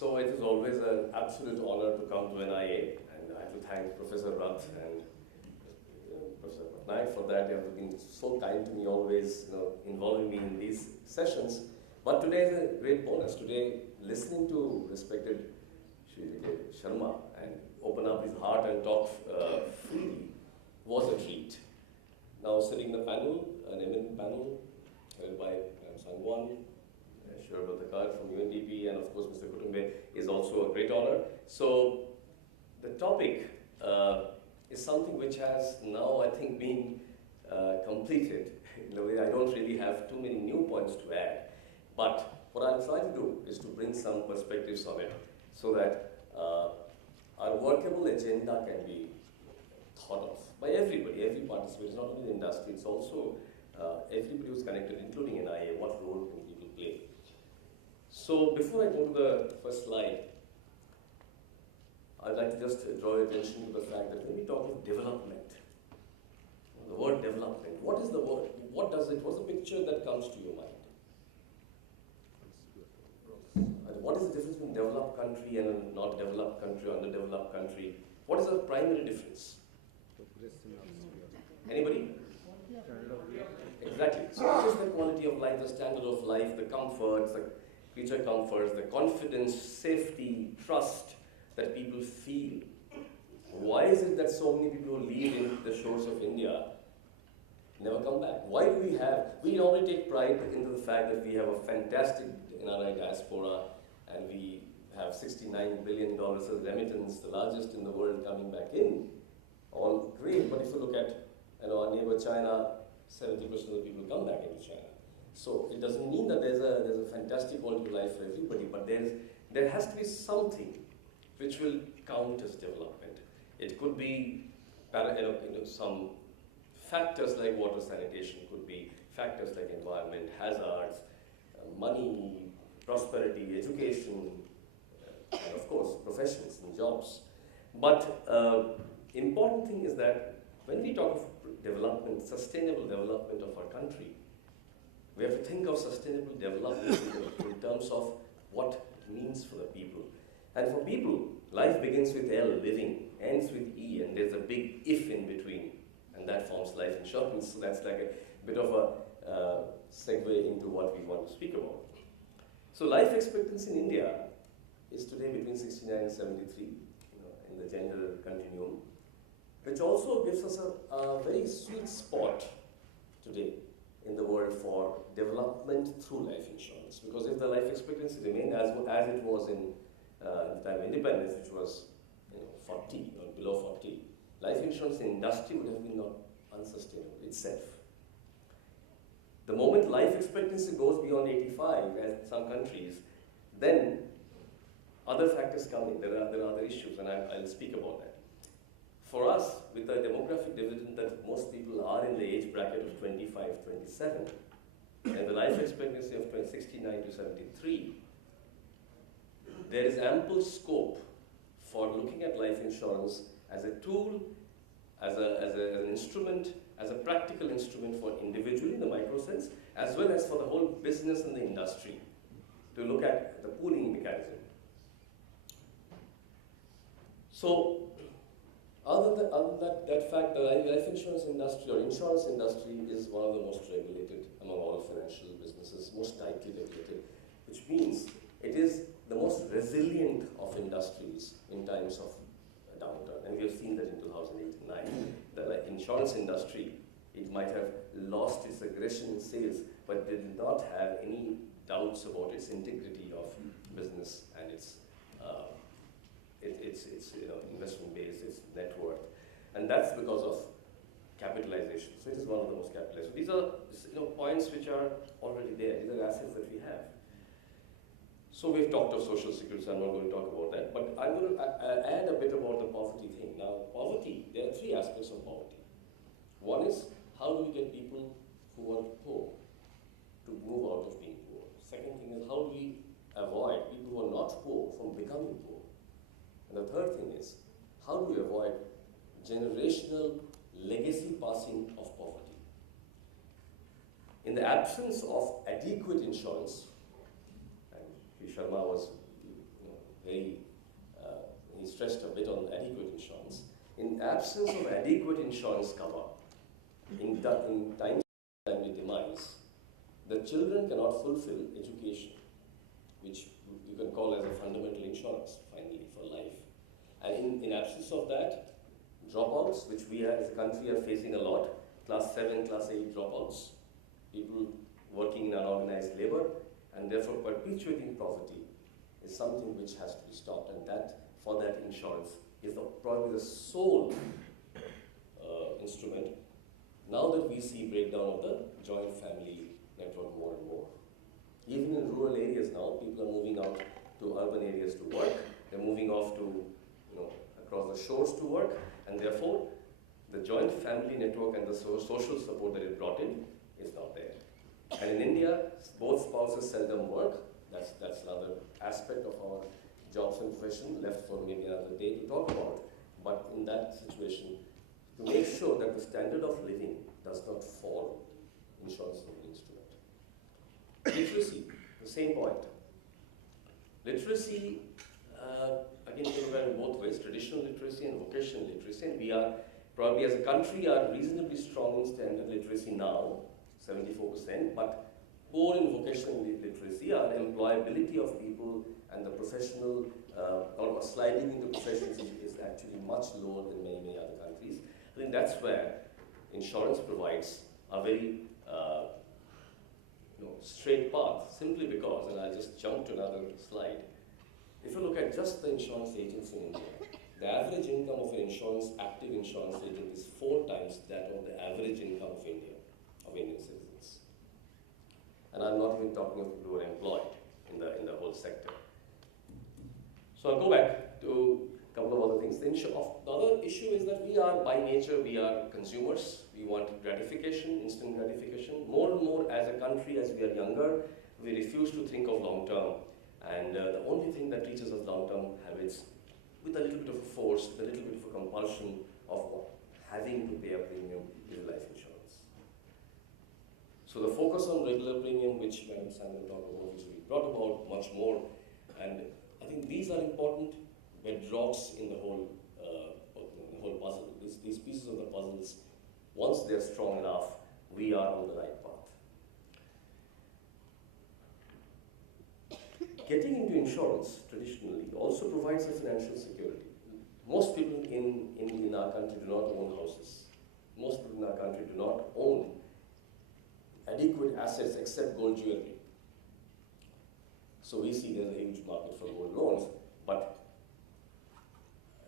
So it is always an absolute honor to come to NIA, and I have to thank Professor Rath and Professor Patnaik for that. They have been so kind to me, always involving me in these sessions. But today is a great bonus. Today, listening to respected Shri Sharma and open up his heart and talk freely was a treat. Now sitting in the panel, an eminent panel, headed by Sangwan, Shurba Takar from UNDP, and of course Mr. Kutumbe, is also a great honor. So the topic is something which has now, I think, been completed. In a way, I don't really have too many new points to add. But what I'll try to do is to bring some perspectives on it so that our workable agenda can be thought of by everybody, every participant. It's not only the industry, it's also everybody who's connected, including NIA. What role can people play? So before I go to the first slide, I'd like to just draw your attention to the fact that when we talk of development, the word development, what is the word? What does it, what's the picture that comes to your mind? And what is the difference between developed country and a not developed country or underdeveloped country? What is the primary difference? Anybody? Exactly. So what is the quality of life, the standard of life, the comforts, the creature comforts, the confidence, safety, trust that people feel? Why is it that so many people who live in the shores of India never come back? Why do we normally take pride into the fact that we have a fantastic NRI diaspora and we have $69 billion as remittance, the largest in the world coming back in. All great, but if you look at our neighbor China, 70% of the people come back into China. So it doesn't mean that there's a fantastic quality of life for everybody, but there has to be something which will count as development. It could be some factors like water sanitation, could be factors like environment, hazards, money, prosperity, education, and of course professions and jobs. But important thing is that when we talk of development, sustainable development of our country, we have to think of sustainable development in terms of what it means for the people. And for people, life begins with L, living, ends with E, and there's a big if in between, and that forms life insurance. So that's like a bit of a segue into what we want to speak about. So life expectancy in India is today between 69 and 73, in the gender continuum, which also gives us a very sweet spot today in the world for development through life insurance. Because if the life expectancy remained as it was in the time of independence, which was 40 or below 40, life insurance industry would have been not unsustainable itself. The moment life expectancy goes beyond 85, as in some countries, then other factors come in. There are other issues, and I'll speak about that. For us, with the demographic dividend that most people are in the age bracket of 25, 27, and the life expectancy of 69 to 73, there is ample scope for looking at life insurance as a tool, as an instrument, as a practical instrument for individually in the micro sense, as well as for the whole business and the industry to look at the pooling mechanism. So, other than that fact, the life insurance industry or insurance industry is one of the most regulated among all financial businesses, most tightly regulated, which means it is the most resilient of industries in times of downturn, and we have seen that in 2008 and 2009. The insurance industry, it might have lost its aggression in sales, but did not have any doubts about its integrity of business and its investment base, its net worth, and that's because of capitalization. So it is one of the most capitalized. So these are points which are already there. These are assets that we have. So we've talked of social security, so I'm not going to talk about that, but I'm going to add a bit about the poverty thing. Now, poverty, there are three aspects of poverty. One is, how do we get people who are poor to move out of being poor? Second thing is, how do we avoid people who are not poor from becoming poor? And the third thing is, how do we avoid generational legacy passing of poverty? In the absence of adequate insurance, and Sharma was in absence of adequate insurance cover, in times of timely demise, the children cannot fulfill education, which you can call as a fundamental insurance, finally, for life. And in absence of that, dropouts, which we as a country are facing a lot, class 7, class 8 dropouts, people working in unorganized labor, and therefore perpetuating poverty is something which has to be stopped. And that, for that, insurance is probably the sole instrument. Now that we see breakdown of the joint family network more and more. Even in rural areas now, people are moving out to urban areas to work. They're moving off to, across the shores to work, and therefore, the joint family network and the social support that it brought in is not there. And in India, both spouses seldom work. That's another aspect of our jobs and profession left for maybe another day to talk about. But in that situation, to make sure that the standard of living does not fall, insurance is an instrument. Literacy, the same point. Literacy, again, can go in both ways, traditional literacy and vocational literacy. And we are probably as a country are reasonably strong in standard literacy now, 74%, but poor in vocational literacy, our employability of people and the professional or sliding into professions is actually much lower than many other countries. I think that's where insurance provides a very straight path, simply because, and I'll just jump to another slide. If you look at just the insurance agents in India, the average income of an active insurance agent is 4 times that of the average income of Indian citizens. And I'm not even talking of people who are employed in the whole sector. So I'll go back to a couple of other things. The other issue is that we are, by nature, we are consumers. We want gratification, instant gratification. More and more as a country, as we are younger, we refuse to think of long term. And the only thing that teaches us long-term habits, with a little bit of a force, with a little bit of a compulsion of having to pay a premium, is life insurance. So the focus on regular premium, which Madam Sandra talked about, which we brought about much more, and I think these are important bedrocks in the whole puzzle. These pieces of the puzzles, once they're strong enough, we are on the right path. Getting into insurance, traditionally, also provides a financial security. Most people in our country do not own houses. Most people in our country do not own adequate assets except gold jewelry. So we see there's a huge market for gold loans, but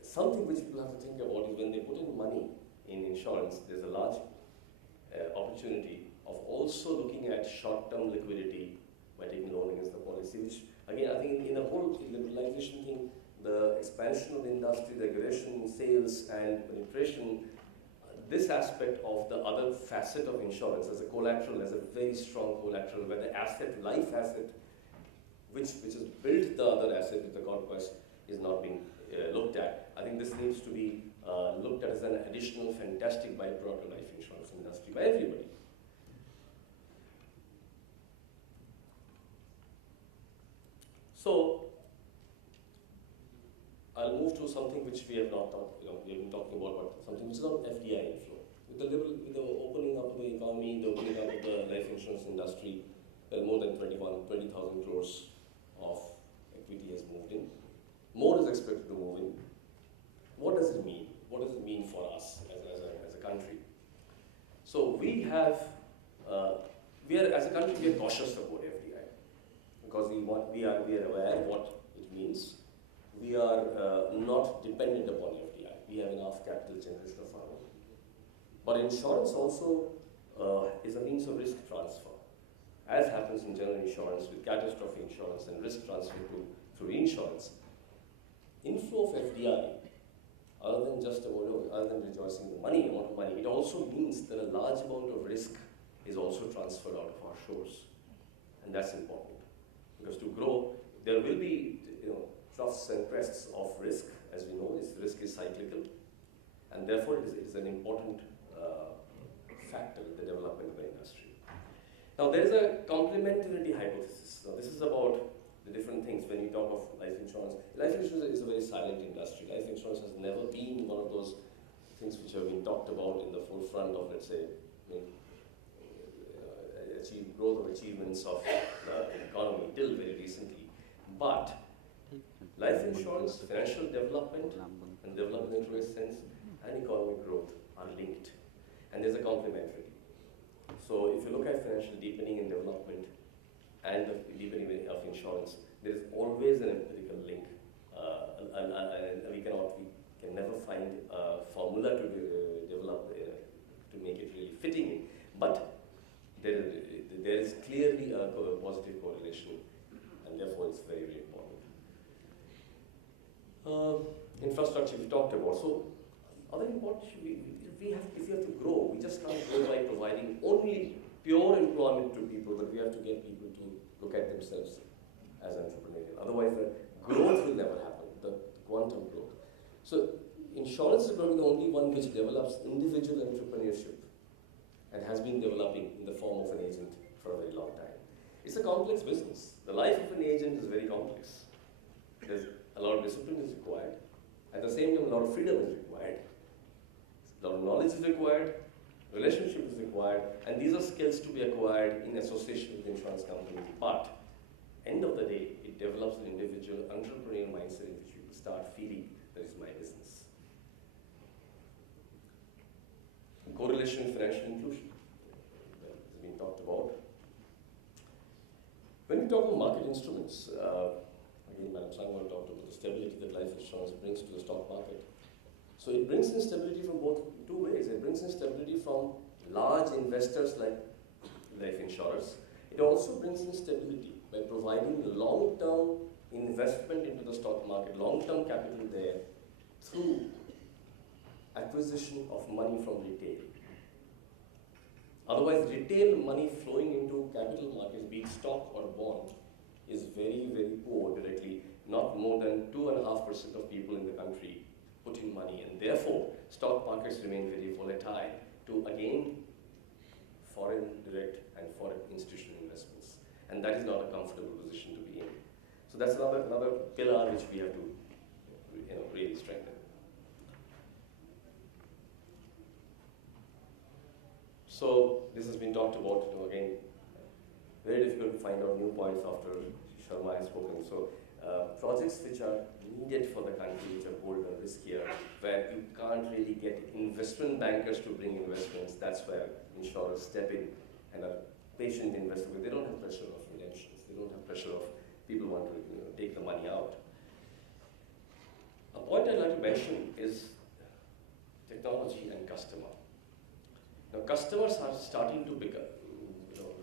something which people have to think about is when they put in money in insurance, there's a large opportunity of also looking at short-term liquidity by taking a loan against the policy, which again, I think in the whole liberalization thing, the expansion of the industry, the aggression, sales, and penetration, this aspect of the other facet of insurance as a collateral, as a very strong collateral, where the asset, life asset, which has built the other asset with the conquest, is not being looked at. I think this needs to be looked at as an additional fantastic byproduct of life insurance industry by everybody. So, I'll move to something which we have not talked, we have been talking about, but something which is on FDI inflow. With the opening up of the economy, the opening up of the life insurance industry, more than 20,000 crores of equity has moved in. More is expected to move in. What does it mean? What does it mean for us as a country? So we have, as a country, we are cautious about FDI because we are aware what it means. We are not dependent upon FDI. We have enough capital generation of our own. But insurance also is a means of risk transfer, as happens in general insurance with catastrophe insurance and risk transfer through reinsurance. Inflow of FDI, other than rejoicing the amount of money, it also means that a large amount of risk is also transferred out of our shores, and that's important because to grow, there will be troughs and crests of risk. As we know, this risk is cyclical, and therefore it is an important factor in the development of the industry. Now, there is a complementarity hypothesis. Now, this is about the different things when you talk of life insurance. Life insurance is a very silent industry. Life insurance has never been one of those things which have been talked about in the forefront of, let's say, growth of achievements of the economy till very recently. But life insurance, financial development, and development in true sense, and economic growth are linked, and there's a complementary. So if you look at financial deepening and development and the deepening of insurance, there is always an empirical link, and we can never find a formula to develop to make it really fitting in, but there is clearly a positive correlation, and therefore it's very, very important. Infrastructure we talked about. So other important, if you have to grow, we just can't grow by providing only pure employment to people, but we have to get people to look at themselves as entrepreneurial. Otherwise, the growth will never happen, the quantum growth. So insurance is going to be the only one which develops individual entrepreneurship and has been developing in the form of an agent for a very long time. It's a complex business. The life of an agent is very complex. There's a lot of discipline is required. At the same time, a lot of freedom is required. A lot of knowledge is required, relationship is required, and these are skills to be acquired in association with insurance companies. But end of the day, it develops an individual entrepreneurial mindset in which people start feeling that is my business. Correlation with financial inclusion has been talked about. When we talk about market instruments, again, Madam Sangwan talked about the stability that life insurance brings to the stock market. So it brings in stability from two ways. It brings in stability from large investors like life insurers. It also brings in stability by providing long-term investment into the stock market, long-term capital there, through acquisition of money from retail. Otherwise, retail money flowing into capital markets, be it stock or bond, is very, very poor directly. Not more than 2.5% of people in the country put in money, and therefore stock markets remain very volatile to, again, foreign direct and foreign institutional investments, and that is not a comfortable position to be in. So that's another pillar which we have to really strengthen. So this has been talked about, again, very difficult to find out new points after Sharma has spoken. So projects which are needed for the country, which are bolder, riskier, where you can't really get investment bankers to bring investments, that's where insurers step in and are patient investors. They don't have pressure of redemptions. They don't have pressure of people want to take the money out. A point I'd like to mention is technology and customer. Now, customers are starting to become,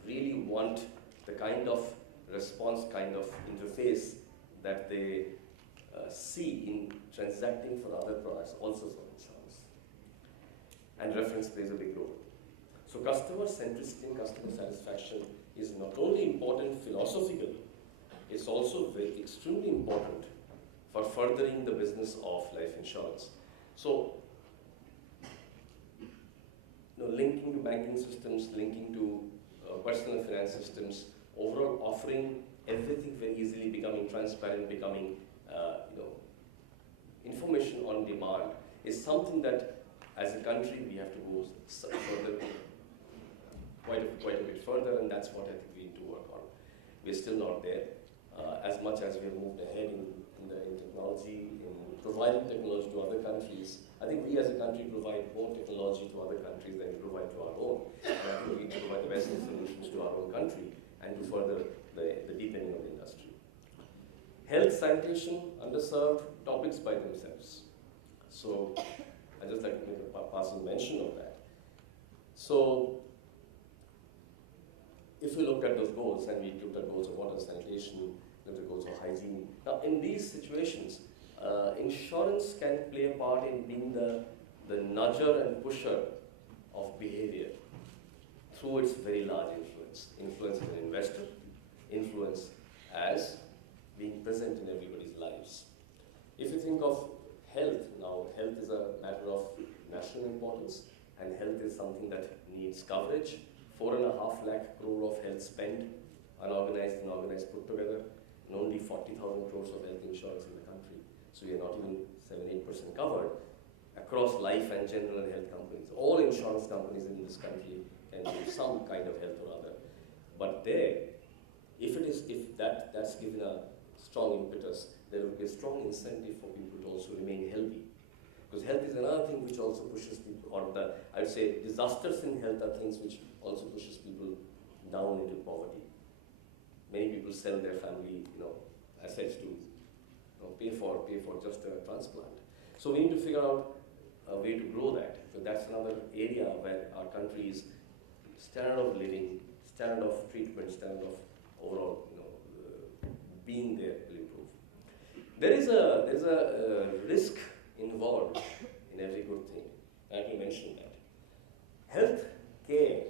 really want the kind of response, kind of interface that they see in transacting for other products, also for insurance. And reference plays a big role. So customer centricity and customer satisfaction is not only important philosophically, it's also extremely important for furthering the business of life insurance. So, linking to banking systems, linking to personal finance systems, overall offering everything very easily, becoming transparent, becoming information on demand is something that, as a country, we have to go further, quite a bit further, and that's what I think we need to work on. We're still not there. As much as we have moved ahead in technology, in providing technology to other countries, I think we as a country provide more technology to other countries than we provide to our own. And I think we need to provide the best solutions to our own country and to further the deepening of the industry. Health, sanitation, underserved topics by themselves. So I just like to make a passing mention of that. So if we looked at those goals, and we looked at goals of water, sanitation, looked at goals of hygiene. Now in these situations, insurance can play a part in being the nudger and pusher of behavior through its very large influence. Influence as an investor, influence as being present in everybody's lives. If you think of health, now health is a matter of national importance, and health is something that needs coverage. 4.5 lakh crore of health spent, unorganized and organized put together, and only 40,000 crores of health insurance in the country. So we are not even 7-8% covered. across life and general and health companies. All insurance companies in this country can do some kind of health or other. But there, if that's given a strong impetus, there will be a strong incentive for people to also remain healthy. Because health is another thing which also pushes people, or I would say disasters in health are things which also pushes people down into poverty. Many people sell their family, assets to pay for just a transplant. So we need to figure out a way to grow that. So that's another area where our country's standard of living, standard of treatment, standard of overall, being there will improve. There is a risk involved in every good thing. I can mention that. Health care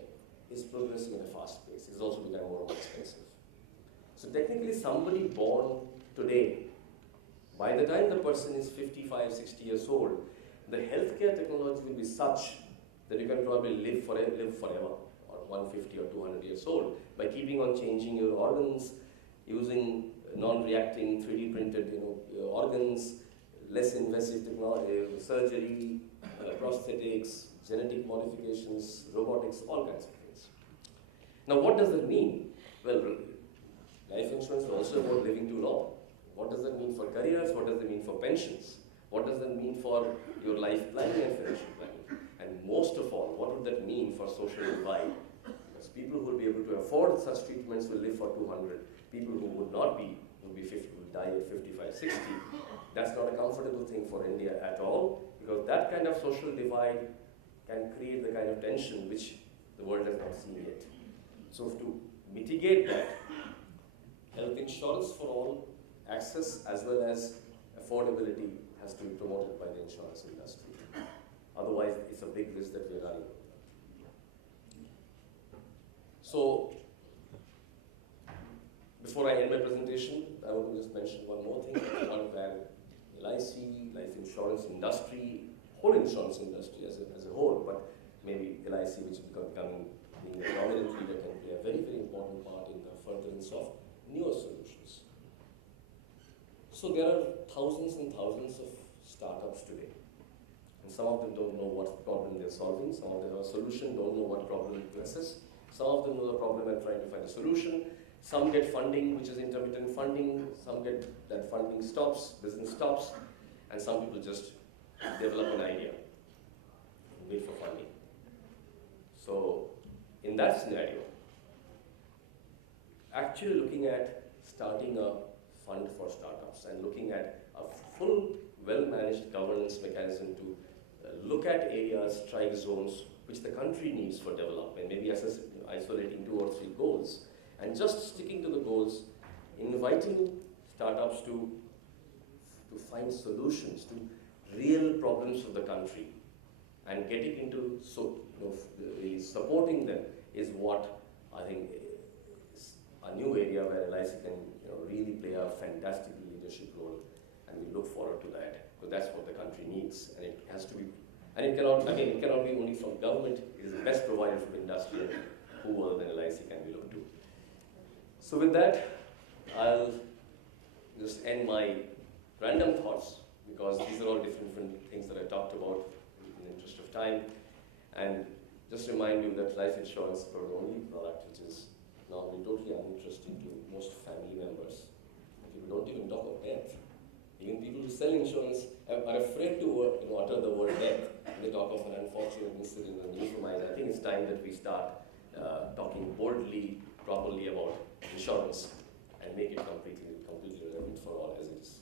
is progressing at a fast pace. It's also becoming more and more expensive. So technically, somebody born today, by the time the person is 55, 60 years old, the healthcare technology will be such that you can probably live forever, or 150 or 200 years old, by keeping on changing your organs, using non-reacting 3D printed organs, less invasive technology, surgery, prosthetics, genetic modifications, robotics, all kinds of things. Now, what does that mean? Well, life insurance is also about living too long. What does that mean for careers? What does that mean for pensions? What does that mean for your life planning and financial planning? And most of all, what would that mean for social divide? Because people who will be able to afford such treatments will live for 200. People who would not be, will be 50, will die at 55, 60. That's not a comfortable thing for India at all, because that kind of social divide can create the kind of tension which the world has not seen yet. So to mitigate that, health insurance for all, access as well as affordability has to be promoted by the insurance industry. Otherwise, it's a big risk that we're running. So, before I end my presentation, I want to just mention one more thing. One where LIC, life insurance industry, whole insurance industry as a whole, but maybe LIC, which is becoming being a dominant leader, can play a very, very important part in the furtherance of newer solutions. So there are thousands and thousands of startups today. And some of them don't know what problem they're solving. Some of them have a solution, don't know what problem it addresses. Some of them know the problem and trying to find a solution. Some get funding, which is intermittent funding. Some get that funding stops, business stops. And some people just develop an idea and wait for funding. So in that scenario, actually looking at starting a fund for startups and looking at a full, well-managed governance mechanism to look at areas, strike zones, which the country needs for development, maybe isolating 2 or 3 goals, and just sticking to the goals, inviting startups to find solutions to real problems of the country, and getting into supporting them is what I think is a new area where LIC can really play a fantastic leadership role, and we look forward to that, because that's what the country needs, and it has to be, and it cannot be only from government. It is the best provider from industry, and who other than LIC can we look to? So with that, I'll just end my random thoughts, because these are all different things that I talked about in the interest of time, and just remind you that life insurance is the only product which is normally totally uninteresting to most family members. People don't even talk of death. Even people who sell insurance are afraid to utter the word death. They talk of an unfortunate incident and euphemize. I think it's time that we start talking boldly, properly about insurance and make it completely relevant for all as it is.